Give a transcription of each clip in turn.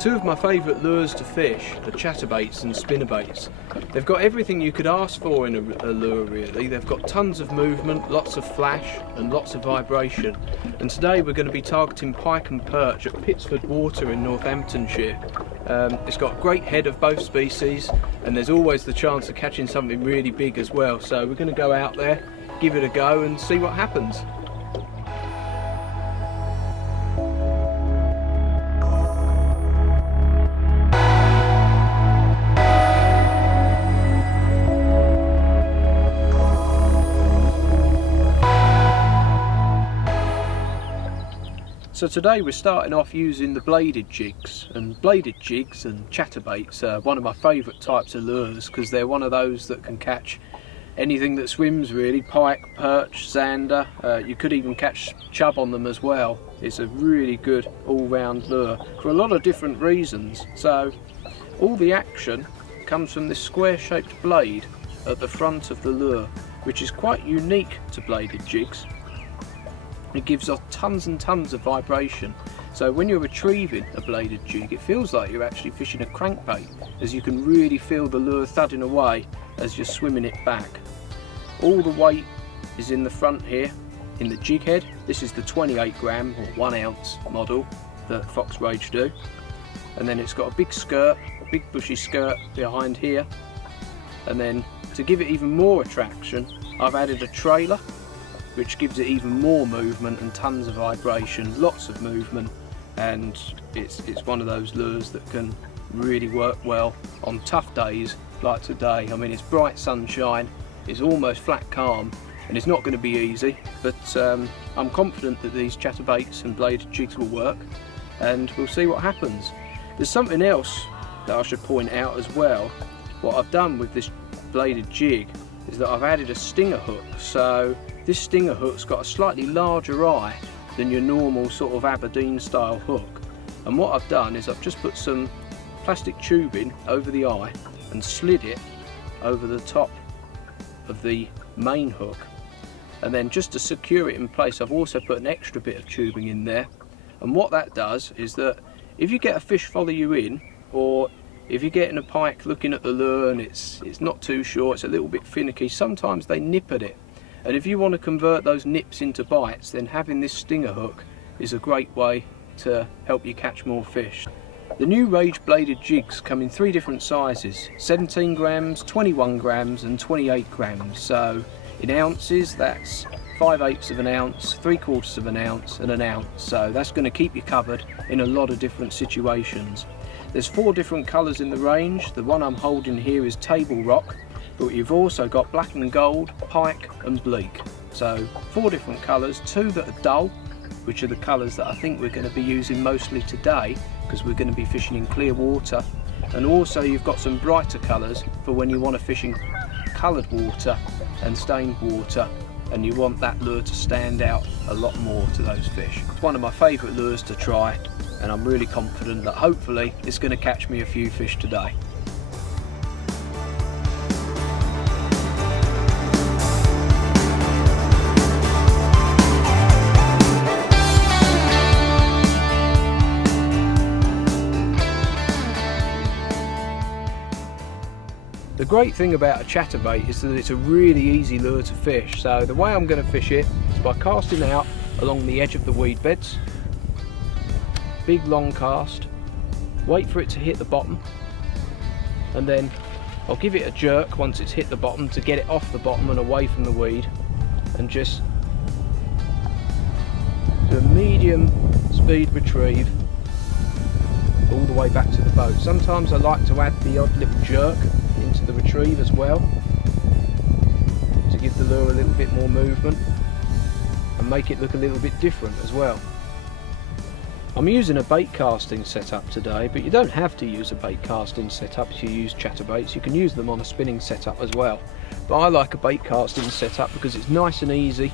Two of my favourite lures to fish are chatterbaits and spinnerbaits. They've got everything you could ask for in a lure really. They've got tons of movement, lots of flash and lots of vibration. And today we're going to be targeting pike and perch at Pitsford Water in Northamptonshire. It's got a great head of both species and there's always the chance of catching something really big as well. So we're going to go out there, give it a go and see what happens. So today we're starting off using the bladed jigs, and bladed jigs and chatterbaits are one of my favourite types of lures because they're one of those that can catch anything that swims really, pike, perch, zander, you could even catch chub on them as well. It's a really good all-round lure for a lot of different reasons. So all the action comes from this square-shaped blade at the front of the lure, which is quite unique to bladed jigs. It gives off tons and tons of vibration, so when you're retrieving a bladed jig it feels like you're actually fishing a crankbait, as you can really feel the lure thudding away as you're swimming it back. All the weight is in the front here in the jig head. This is the 28 gram or 1 ounce model that Fox Rage do, and then it's got a big skirt, a big bushy skirt behind here, and then to give it even more attraction I've added a trailer which gives it even more movement and tons of vibration, lots of movement, and it's one of those lures that can really work well on tough days like today. I mean, it's bright sunshine, it's almost flat calm, and it's not going to be easy, but I'm confident that these chatterbaits and bladed jigs will work, and we'll see what happens. There's something else that I should point out as well. What I've done with this bladed jig is that I've added a stinger hook. So this stinger hook's got a slightly larger eye than your normal sort of Aberdeen style hook, and what I've done is I've just put some plastic tubing over the eye and slid it over the top of the main hook, and then just to secure it in place I've also put an extra bit of tubing in there. And what that does is that if you get a fish follow you in, or if you're getting a pike looking at the lure and it's not too sure, it's a little bit finicky, sometimes they nip at it. And if you want to convert those nips into bites, then having this stinger hook is a great way to help you catch more fish. The new Rage bladed jigs come in 3 different sizes, 17 grams, 21 grams and 28 grams. So in ounces that's 5/8 of an ounce, 3/4 of an ounce and an ounce. So that's going to keep you covered in a lot of different situations. There's 4 different colours in the range. The one I'm holding here is Table Rock, but you've also got black and gold, pike and bleak. So 4 different colours, 2 that are dull, which are the colours that I think we're going to be using mostly today because we're going to be fishing in clear water, and also you've got some brighter colours for when you want to fish in coloured water and stained water and you want that lure to stand out a lot more to those fish. It's one of my favourite lures to try, and I'm really confident that hopefully it's going to catch me a few fish today. The great thing about a chatterbait is that it's a really easy lure to fish. So the way I'm going to fish it is by casting out along the edge of the weed beds. Big long cast, wait for it to hit the bottom, and then I'll give it a jerk once it's hit the bottom to get it off the bottom and away from the weed, and just do a medium speed retrieve all the way back to the boat. Sometimes I like to add the odd little jerk into the retrieve as well to give the lure a little bit more movement and make it look a little bit different as well. I'm using a bait casting setup today, but you don't have to use a bait casting setup if you use chatterbaits. You can use them on a spinning setup as well, but I like a bait casting setup because it's nice and easy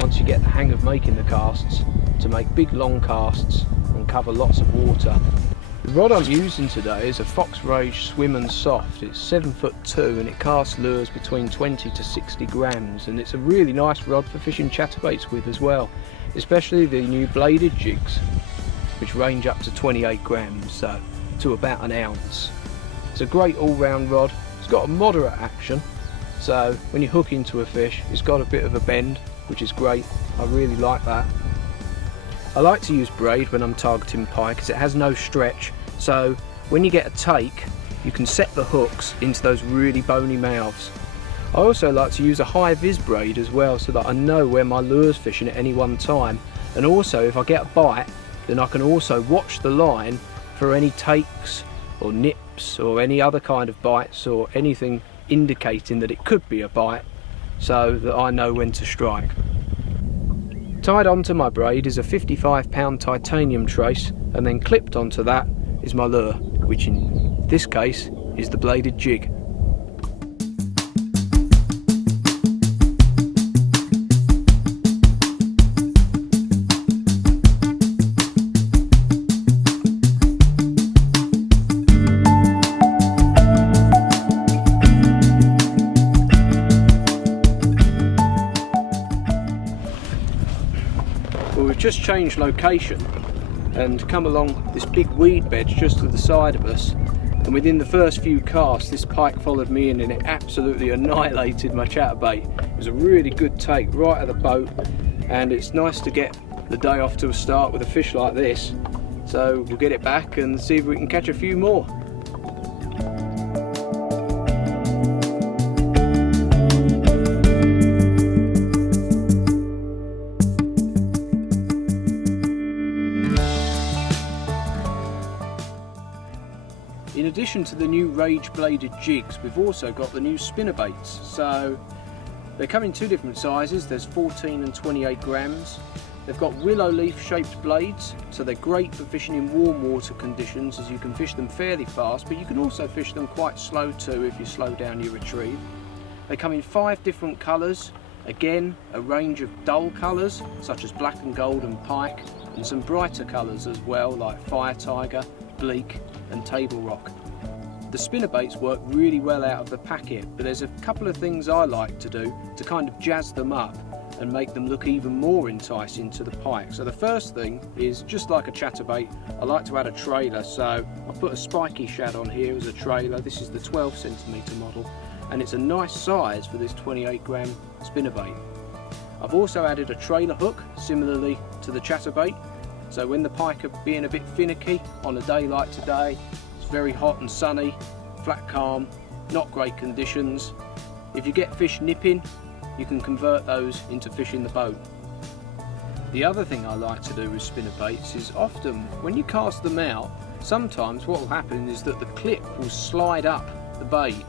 once you get the hang of making the casts to make big long casts and cover lots of water. The rod I'm using today is a Fox Rage Swim and Soft. It's 7'2" and it casts lures between 20 to 60 grams, and it's a really nice rod for fishing chatterbaits with as well, especially the new bladed jigs. which range up to 28 grams, so to about an ounce. It's a great all-round rod. It's got a moderate action, so when you hook into a fish, it's got a bit of a bend, which is great. I really like that. I like to use braid when I'm targeting pike because it has no stretch, so when you get a take, you can set the hooks into those really bony mouths. I also like to use a high vis braid as well, so that I know where my lure's fishing at any one time, and also if I get a bite, then I can also watch the line for any takes or nips or any other kind of bites or anything indicating that it could be a bite, so that I know when to strike. Tied onto my braid is a 55-pound titanium trace, and then clipped onto that is my lure, which in this case is the bladed jig. Well, we've just changed location and come along this big weed bed just to the side of us, and within the first few casts this pike followed me in and it absolutely annihilated my chatterbait. It was a really good take right at the boat, and it's nice to get the day off to a start with a fish like this, so we'll get it back and see if we can catch a few more. In addition to the new rage bladed jigs, we've also got the new spinnerbaits. So they come in two different sizes. There's 14 and 28 grams. They've got willow leaf shaped blades, so they're great for fishing in warm water conditions, as you can fish them fairly fast, but you can also fish them quite slow too if you slow down your retrieve. They come in 5 different colours, again a range of dull colours such as black and gold and pike, and some brighter colours as well like fire tiger, bleak and table rock. The spinnerbaits work really well out of the packet, but there's a couple of things I like to do to kind of jazz them up and make them look even more enticing to the pike. So the first thing is, just like a chatterbait, I like to add a trailer. So I've put a spiky shad on here as a trailer. This is the 12cm model, and it's a nice size for this 28 gram spinnerbait. I've also added a trailer hook similarly to the chatterbait, so when the pike are being a bit finicky on a day like today, it's very hot and sunny, flat calm, not great conditions. If you get fish nipping, you can convert those into fish in the boat. The other thing I like to do with spinnerbaits is, often when you cast them out, sometimes what will happen is that the clip will slide up the bait,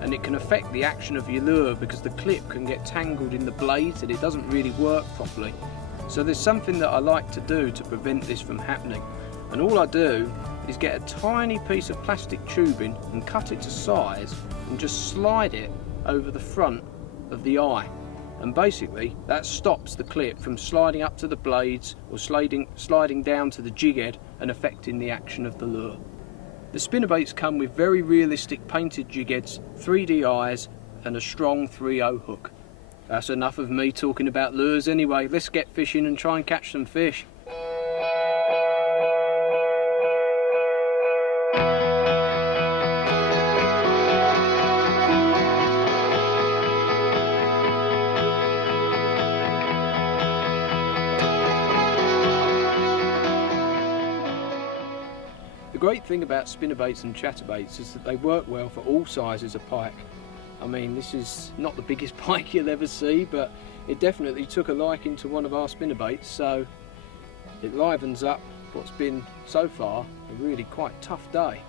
and it can affect the action of your lure because the clip can get tangled in the blades and it doesn't really work properly. So there's something that I like to do to prevent this from happening, and all I do is get a tiny piece of plastic tubing and cut it to size and just slide it over the front of the eye, and basically that stops the clip from sliding up to the blades or sliding down to the jig head and affecting the action of the lure. The spinnerbaits come with very realistic painted jig heads, 3D eyes and a strong 3/0 hook. That's enough of me talking about lures anyway. Let's get fishing and try and catch some fish. The great thing about spinnerbaits and chatterbaits is that they work well for all sizes of pike. I mean, this is not the biggest pike you'll ever see, but it definitely took a liking to one of our spinnerbaits, so it livens up what's been so far a really quite tough day.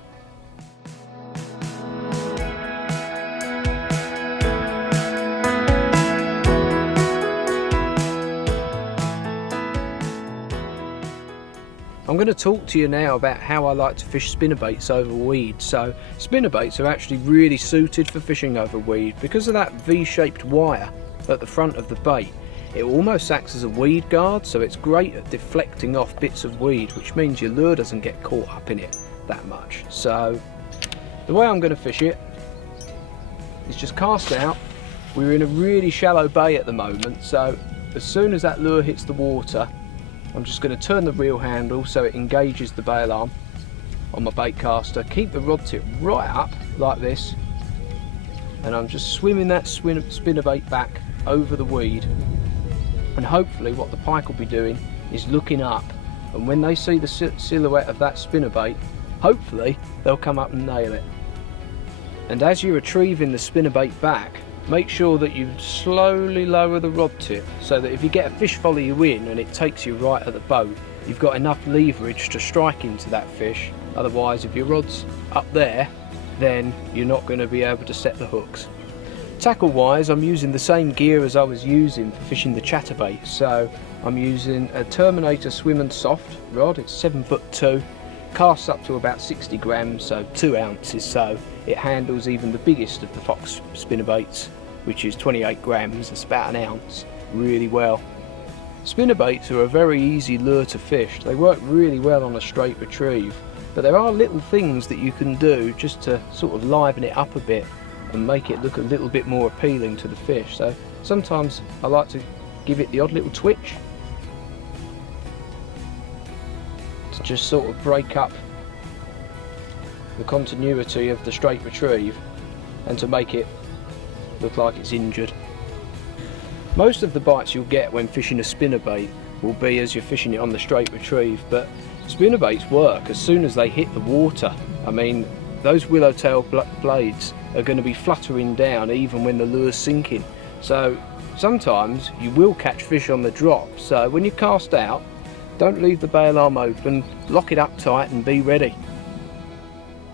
I'm going to talk to you now about how I like to fish spinnerbaits over weed. So spinnerbaits are actually really suited for fishing over weed because of that V-shaped wire at the front of the bait. It almost acts as a weed guard, so it's great at deflecting off bits of weed, which means your lure doesn't get caught up in it that much. So the way I'm going to fish it is just cast out. We're in a really shallow bay at the moment, so as soon as that lure hits the water, I'm just going to turn the reel handle so it engages the bail arm on my bait caster. Keep the rod tip right up like this, and I'm just swimming that spinnerbait back over the weed, and hopefully what the pike will be doing is looking up, and when they see the silhouette of that spinnerbait, hopefully they'll come up and nail it. And as you're retrieving the spinnerbait back, make sure that you slowly lower the rod tip so that if you get a fish follow you in and it takes you right at the boat, you've got enough leverage to strike into that fish. Otherwise, if your rod's up there, then you're not going to be able to set the hooks. Tackle wise, I'm using the same gear as I was using for fishing the chatterbait. So I'm using a Terminator Swim and Soft rod. It's 7'2", casts up to about 60 grams, so 2 ounces, so it handles even the biggest of the fox spinnerbaits, which is 28 grams, it's about 1 ounce, really well. Spinnerbaits are a very easy lure to fish. They work really well on a straight retrieve, but there are little things that you can do just to sort of liven it up a bit and make it look a little bit more appealing to the fish. So sometimes I like to give it the odd little twitch to just sort of break up the continuity of the straight retrieve and to make it look like it's injured. Most of the bites you'll get when fishing a spinnerbait will be as you're fishing it on the straight retrieve, but spinnerbaits work as soon as they hit the water. I mean, those willowtail blades are going to be fluttering down even when the lure's sinking. So sometimes you will catch fish on the drop, so when you cast out, don't leave the bail arm open, lock it up tight and be ready.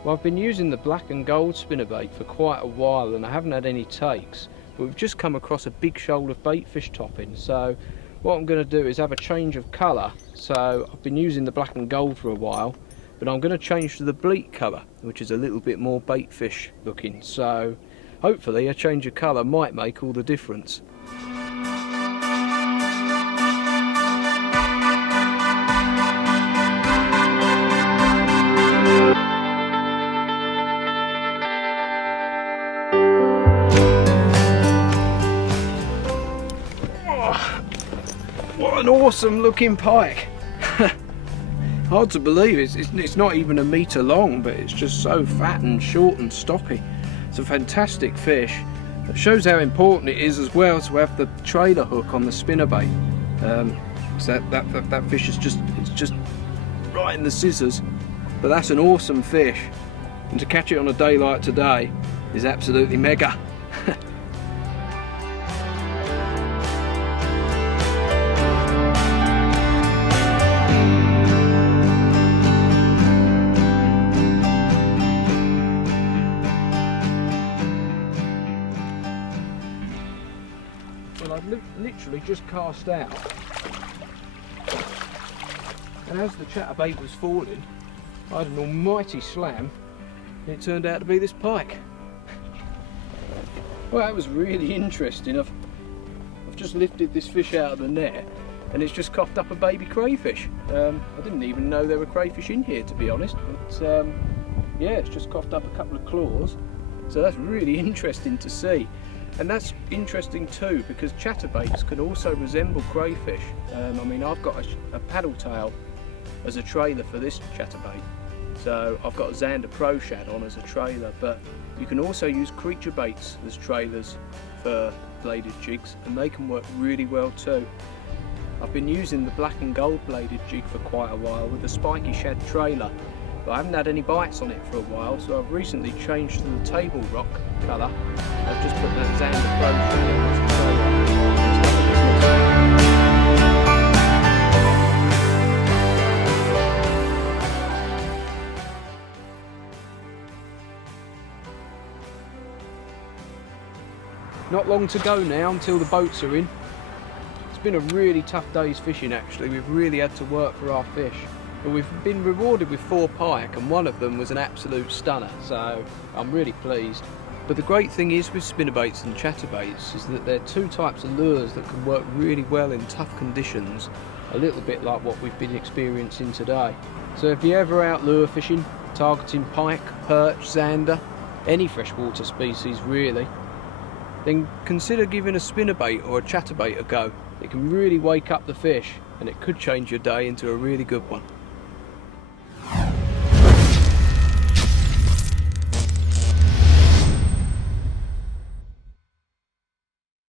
Well, I've been using the black and gold spinnerbait for quite a while and I haven't had any takes, but we've just come across a big shoal of bait fish topping, so what I'm going to do is have a change of colour. So I've been using the black and gold for a while, but I'm going to change to the bleak colour, which is a little bit more bait fish looking, so hopefully a change of colour might make all the difference. What an awesome looking pike. Hard to believe, it's not even 1 metre long, but it's just so fat and short and stocky. It's a fantastic fish. It shows how important it is as well to have the trailer hook on the spinnerbait. So that fish is just right in the scissors. But that's an awesome fish, and to catch it on a day like today is absolutely mega. Well, I've literally just cast out, and as the chatterbait was falling, I had an almighty slam, and it turned out to be this pike. Well, that was really interesting. I've just lifted this fish out of the net, and it's just coughed up a baby crayfish. I didn't even know there were crayfish in here, to be honest, but yeah, it's just coughed up a couple of claws, so that's really interesting to see. And that's interesting too, because chatterbaits can also resemble crayfish. I mean, I've got a paddle tail as a trailer for this chatterbait, so I've got a Zander Pro Shad on as a trailer, but you can also use creature baits as trailers for bladed jigs, and they can work really well too. I've been using the black and gold bladed jig for quite a while with a spiky shad trailer, but I haven't had any bites on it for a while, so I've recently changed to the table rock colour. I've just put that Zander Pro Shad on as the trailer. Not long to go now until the boats are in. It's been a really tough day's fishing actually. We've really had to work for our fish. But we've been rewarded with 4 pike, and one of them was an absolute stunner, so I'm really pleased. But the great thing is with spinnerbaits and chatterbaits is that they're 2 types of lures that can work really well in tough conditions, a little bit like what we've been experiencing today. So if you're ever out lure fishing, targeting pike, perch, zander, any freshwater species really, then consider giving a spinnerbait or a chatterbait a go. It can really wake up the fish, and it could change your day into a really good one.